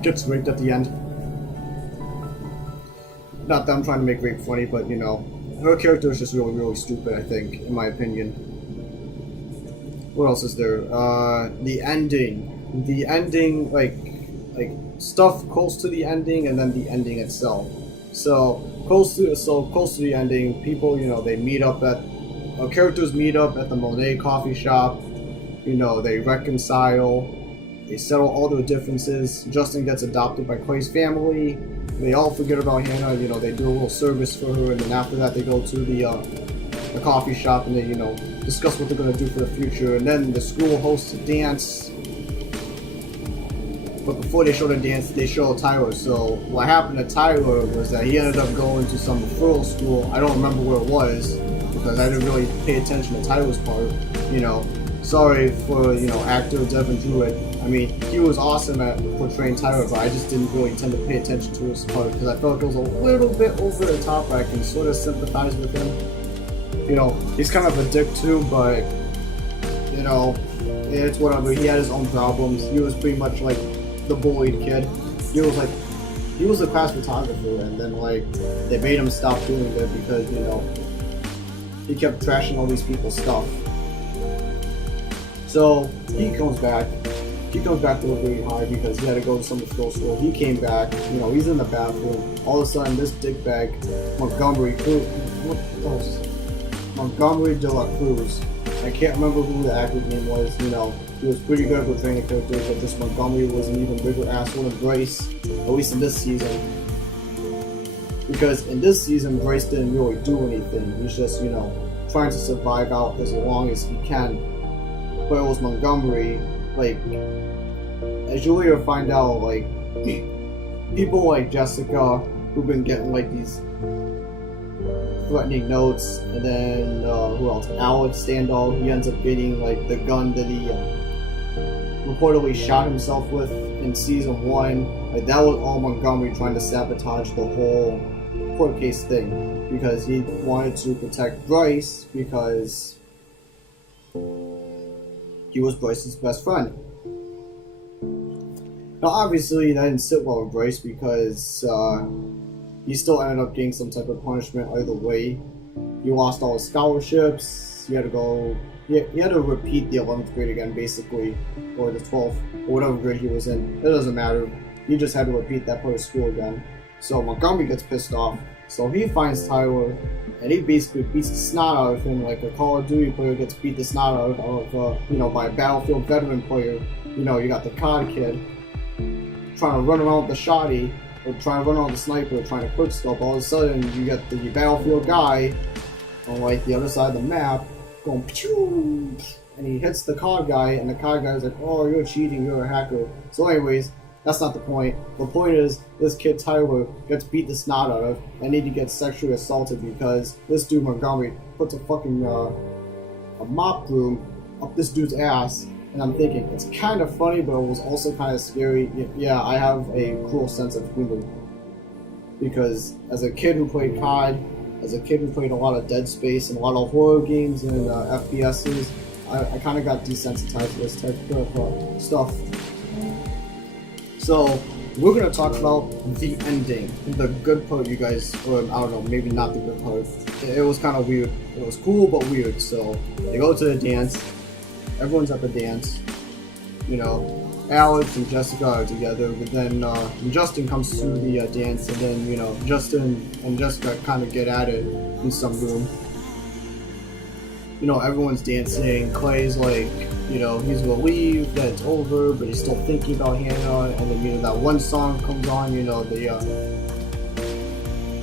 gets raped at the end. Not that I'm trying to make rape funny, but her character is just really, really stupid, I think, in my opinion. What else is there? The ending, stuff close to the ending, and then the ending itself. So close to the ending, people, they meet up characters meet up at the Monet coffee shop. They reconcile, they settle all their differences. Justin gets adopted by Clay's family. They all forget about Hannah. They do a little service for her, and then after that, they go to the coffee shop and they, discuss what they're gonna do for the future. And then the school hosts a dance. But before they show the dance, they show Tyler. So what happened to Tyler was that he ended up going to some referral school. I don't remember where it was because I didn't really pay attention to Tyler's part. Sorry for actor Devin Druitt. I mean, he was awesome at portraying Tyler, but I just didn't really tend to pay attention to his part because I felt like it was a little bit over the top. But I can sort of sympathize with him. He's kind of a dick too, but it's whatever. He had his own problems. He was pretty much like the bullied kid. He was the class photographer, and then they made him stop doing it because he kept trashing all these people's stuff. So he comes back to a really high because he had to go to some referral school. He came back, he's in the bathroom. All of a sudden, this dickbag, Montgomery de la Cruz. I can't remember who the actor's name was. He was pretty good at portraying the character, but this Montgomery was an even bigger asshole than Bryce, at least in this season. Because in this season, Bryce didn't really do anything. He's just, trying to survive out as long as he can. But it was Montgomery, as you later find out, people like Jessica, who've been getting, these threatening notes, and then, who else? Alex Standall, he ends up getting, the gun that he reportedly shot himself with in season 1. That was all Montgomery trying to sabotage the whole court case thing, because he wanted to protect Bryce, because he was Bryce's best friend. Now, obviously, that didn't sit well with Bryce because he still ended up getting some type of punishment either way. He lost all his scholarships. He had to repeat the 11th grade again, basically, or the 12th, or whatever grade he was in. It doesn't matter. He just had to repeat that part of school again. So Montgomery gets pissed off. So he finds Tyler, and he basically beats the snot out of him, like a Call of Duty player gets beat the snot out of, by a Battlefield veteran player. You got the COD kid trying to run around with the shotty, or trying to run around with the sniper, trying to quickscope. All of a sudden, you get the Battlefield guy on the other side of the map going, and he hits the car guy, and the car guy's like, "Oh, you're cheating, you're a hacker." So anyways, that's not the point. The point is, this kid Tyler gets beat the snot out of, and he gets sexually assaulted because this dude Montgomery puts a fucking a mop broom up this dude's ass. And I'm thinking, it's kind of funny, but it was also kind of scary. Yeah, I have a cruel sense of humor. Because as a kid who played COD, as a kid who played a lot of Dead Space and a lot of horror games and FPSs, I kind of got desensitized to this type of stuff. So, we're going to talk about the ending. The good part, you guys, or I don't know, maybe not the good part. It was kind of weird. It was cool, but weird. So, they go to the dance. Everyone's at the dance, you know, Alex and Jessica are together, but then Justin comes to the dance, and then, you know, Justin and Jessica kind of get at it in some room. You know, everyone's dancing. Clay's like, you know, he's relieved that it's over, but he's still thinking about Hannah, and then, you know, that one song comes on, you know, the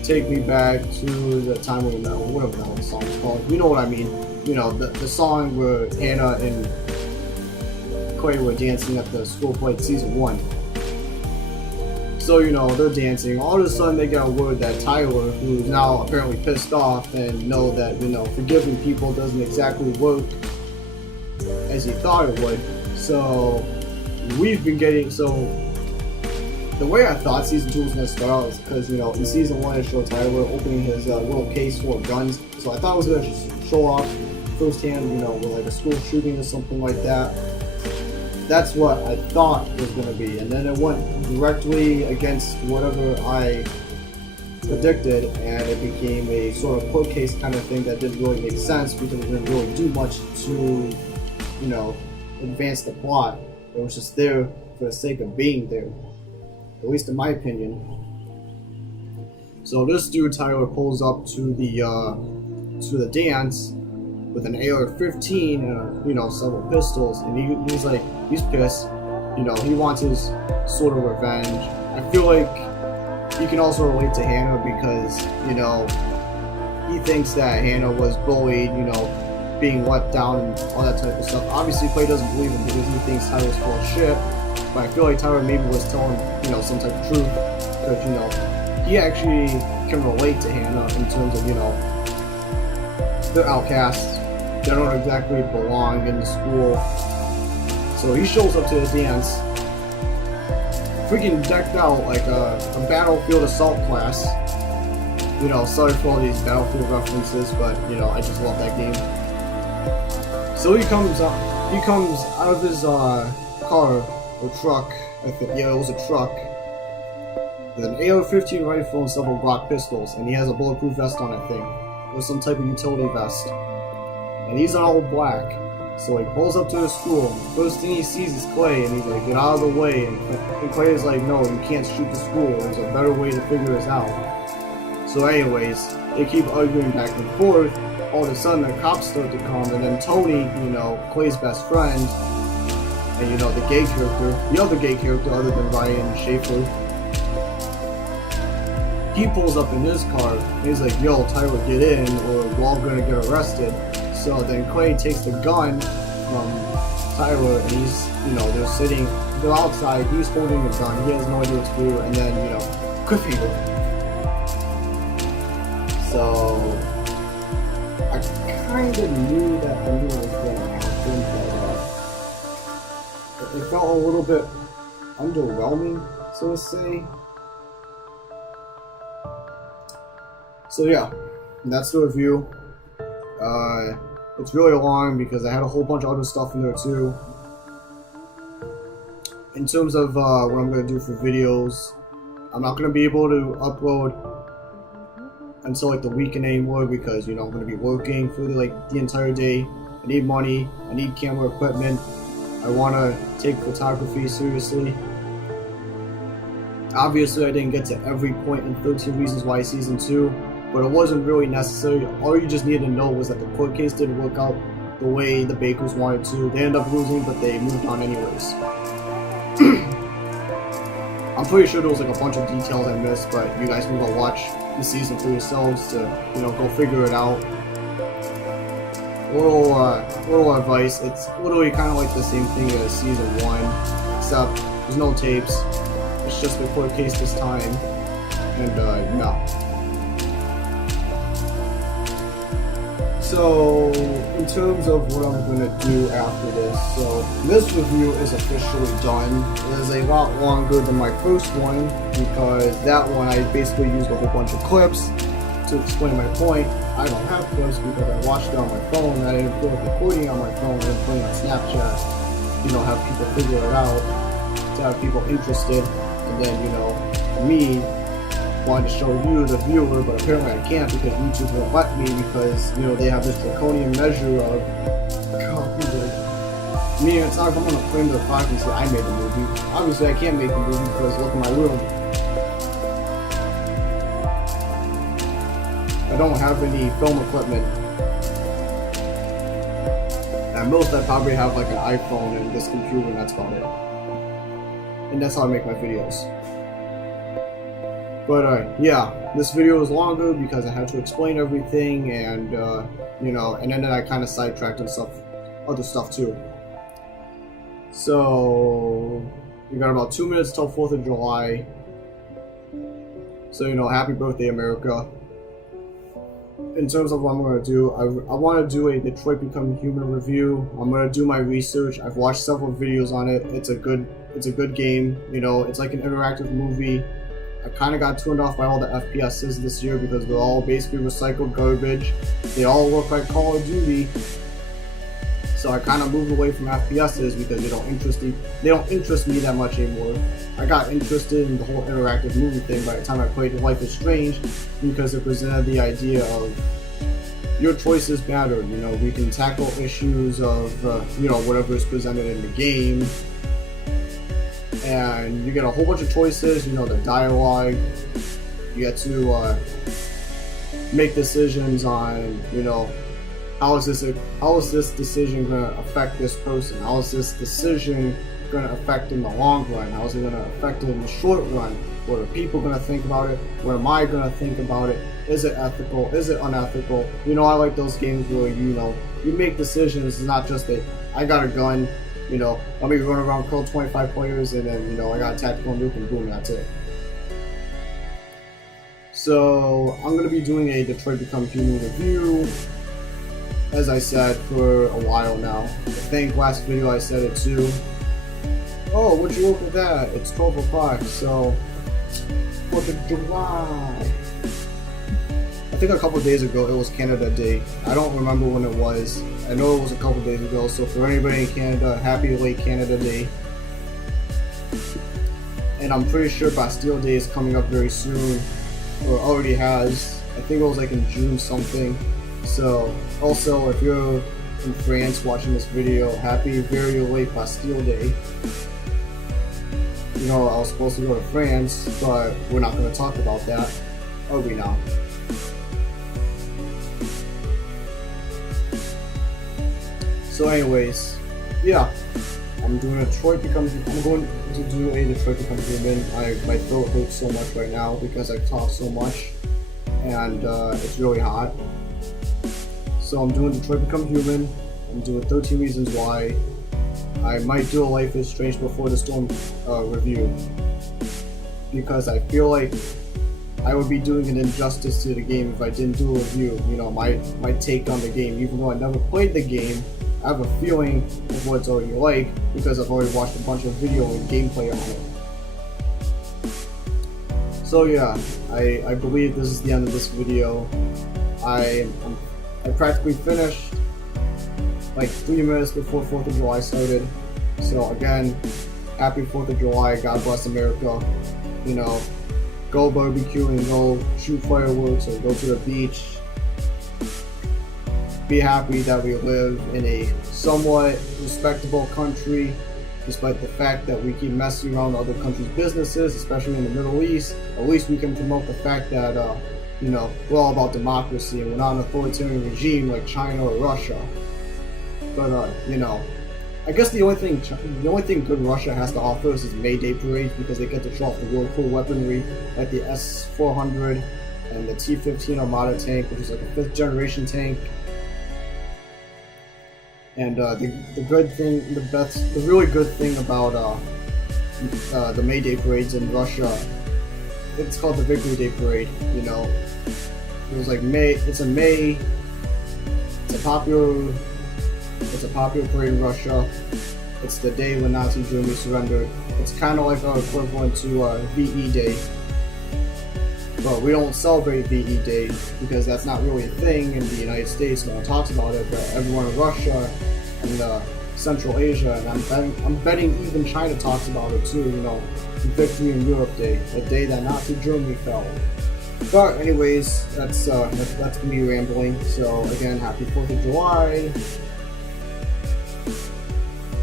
Take Me Back to the Time we met, whatever that one song is called. You know what I mean. You know, the song where Hannah and Clay were dancing at the school play season 1. So, you know, they're dancing. All of a sudden, they get a word that Tyler, who's now apparently pissed off and know that, you know, forgiving people doesn't exactly work as he thought it would. So, we've been getting, so, the way I thought season 2 was going to start out is because, you know, in season 1 it showed Tyler opening his little case full of guns. So I thought it was going to show off firsthand, you know, with like a school shooting or something like that. That's what I thought it was going to be, and then it went directly against whatever I predicted, and it became a sort of court case kind of thing that didn't really make sense because it didn't really do much to, you know, advance the plot. It was just there for the sake of being there, at least in my opinion. So this dude Tyler pulls up to the dance with an AR-15 and, you know, several pistols, and he's like, he's pissed, you know, he wants his sort of revenge. I feel like you can also relate to Hannah because, you know, he thinks that Hannah was bullied, you know, being let down and all that type of stuff. Obviously Clay doesn't believe him because he thinks Tyler's full of shit, but I feel like Tyler maybe was telling, you know, some type of truth, because, you know, he actually can relate to Hannah in terms of, you know, they're outcasts. They don't exactly belong in the school. So he shows up to the dance, freaking decked out like a Battlefield assault class. You know, sorry for all these Battlefield references, but, you know, I just love that game. So he comes out of his car or truck. I think, yeah, it was a truck. With an AR-15 rifle and several Glock pistols, and he has a bulletproof vest on, I think, or some type of utility vest. And he's in all black. So he pulls up to the school. First thing he sees is Clay, and he's like, "Get out of the way." And Clay is like, "No, you can't shoot the school. There's a better way to figure this out." So anyways, they keep arguing back and forth. All of a sudden, the cops start to come, and then Tony, you know, Clay's best friend, and, you know, the gay character, the other gay character other than Ryan Schaefer, he pulls up in his car, and he's like, "Yo, Tyler, get in, or we're all gonna get arrested." So then Clay takes the gun from Tyler, and he's, you know, they're outside, he's holding the gun, he has no idea what to do, and then, you know, cliffhanger. So, I kind of knew that ending was going to happen, but it felt a little bit underwhelming, so to say. So yeah, that's the review. It's really long because I had a whole bunch of other stuff in there too. In terms of what I'm going to do for videos, I'm not going to be able to upload until like the weekend anymore because, you know, I'm going to be working for the entire day. I need money, I need camera equipment, I want to take photography seriously. Obviously I didn't get to every point in 13 Reasons Why Season 2, but it wasn't really necessary. All you just needed to know was that the court case didn't work out the way the Bakers wanted to. They ended up losing, but they moved on anyways. I'm pretty sure there was like a bunch of details I missed, but you guys can go watch the season for yourselves to, you know, go figure it out. little advice. It's literally kind of like the same thing as season 1, except there's no tapes. It's just a court case this time, and yeah. So, in terms of what I'm going to do after this, so this review is officially done. It is a lot longer than my first one, because that one I basically used a whole bunch of clips to explain my point. I don't have clips because I watched it on my phone. I didn't feel like recording on my phone and playing on Snapchat, have people figure it out, to have people interested, and then, me wanted to show you, the viewer, but apparently I can't because YouTube won't let me because, they have this draconian measure of copyright. Me, it's not if I'm going to claim the product and say I made the movie. Obviously I can't make the movie because look at my room. I don't have any film equipment. At most I probably have like an iPhone and this computer, and that's about it. And that's how I make my videos. But yeah, this video was longer because I had to explain everything, and and then I kind of sidetracked and other stuff too. So we got about 2 minutes till 4th of July. So happy birthday, America. In terms of what I'm going to do, I want to do a Detroit Become Human review. I'm going to do my research. I've watched several videos on it. It's a good game. It's like an interactive movie. I kind of got turned off by all the FPSs this year because they're all basically recycled garbage. They all look like Call of Duty. So I kind of moved away from FPSs because they don't interest me that much anymore. I got interested in the whole interactive movie thing by the time I played Life is Strange, because it presented the idea of your choices matter. We can tackle issues of whatever is presented in the game. And you get a whole bunch of choices, the dialogue. You get to make decisions on, how is this decision going to affect this person? How is this decision going to affect in the long run? How is it going to affect it in the short run? What are people going to think about it? What am I going to think about it? Is it ethical? Is it unethical? I like those games where, you make decisions. It's not just I got a gun. Let me run around, kill 25 players, and then, I got a tactical nuke, and boom, that's it. So, I'm going to be doing a Detroit Become Human review, as I said, for a while now. I think last video I said it too. Oh, would you look at that? It's 12 o'clock, so 4th of July. I think a couple days ago it was Canada Day. I don't remember when it was. I know it was a couple days ago, so for anybody in Canada, happy late Canada Day. And I'm pretty sure Bastille Day is coming up very soon, or already has. I think it was like in June something. So also, if you're in France watching this video, happy very late Bastille Day. I was supposed to go to France, but we're not going to talk about that, are we now? So anyways, yeah, I'm going to do a Detroit Become Human. My throat hurts so much right now because I talk so much, and it's really hot. So I'm doing Detroit Become Human. I'm doing 13 Reasons Why. I might do a Life is Strange Before the Storm review, because I feel like I would be doing an injustice to the game if I didn't do a review. My take on the game, even though I never played the game. I have a feeling of what it's already like because I've already watched a bunch of video and gameplay on it. So yeah, I believe this is the end of this video. I practically finished like 3 minutes before 4th of July started. So again, happy 4th of July, God bless America. Go barbecue and go shoot fireworks or go to the beach. Be happy that we live in a somewhat respectable country, despite the fact that we keep messing around other countries' businesses, especially in the Middle East. At least we can promote the fact that, we're all about democracy and we're not an authoritarian regime like China or Russia. But, I guess the only thing good Russia has to offer is May Day parades, because they get to show off the really cool weaponry like the S-400 and the T-15 Armada tank, which is like a 5th generation tank. And the good thing, the really good thing about the May Day parades in Russia, it's called the Victory Day Parade. You know, it was like May. It's a popular parade in Russia. It's the day when Nazi Germany surrendered. It's kind of like our equivalent to VE Day. But we don't celebrate VE Day because that's not really a thing in the United States. No one talks about it, but everyone in Russia and Central Asia, and I'm betting even China talks about it too. You know, Victory in Europe Day, the day that Nazi Germany fell. But anyways, that's me rambling. So again, happy 4th of July.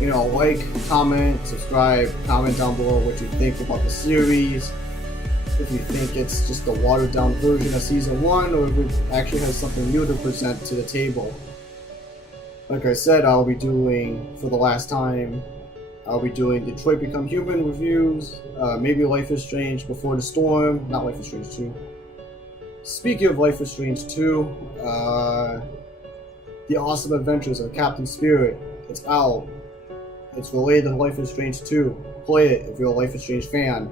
You know, like, comment, subscribe, comment down below what you think about the series. If you think it's just a watered down version of season 1, or if it actually has something new to present to the table. Like I said, I'll be doing, for the last time, I'll be doing Detroit Become Human reviews, maybe Life is Strange Before the Storm, not Life is Strange 2. Speaking of Life is Strange 2, The Awesome Adventures of Captain Spirit, it's out. It's related to Life is Strange 2. Play it if you're a Life is Strange fan.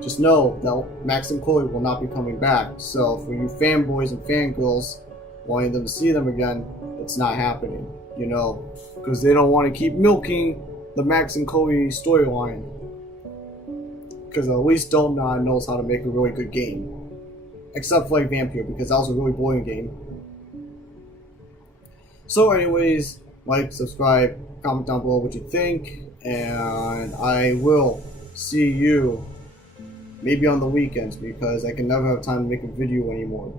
Just know that Max and Chloe will not be coming back, so for you fanboys and fangirls wanting them to see them again, it's not happening, you know, because they don't want to keep milking the Max and Chloe storyline, because at least Domna knows how to make a really good game, except for like Vampire, because that was a really boring game. So anyways, like, subscribe, comment down below what you think, and I will see you maybe on the weekends, because I can never have time to make a video anymore.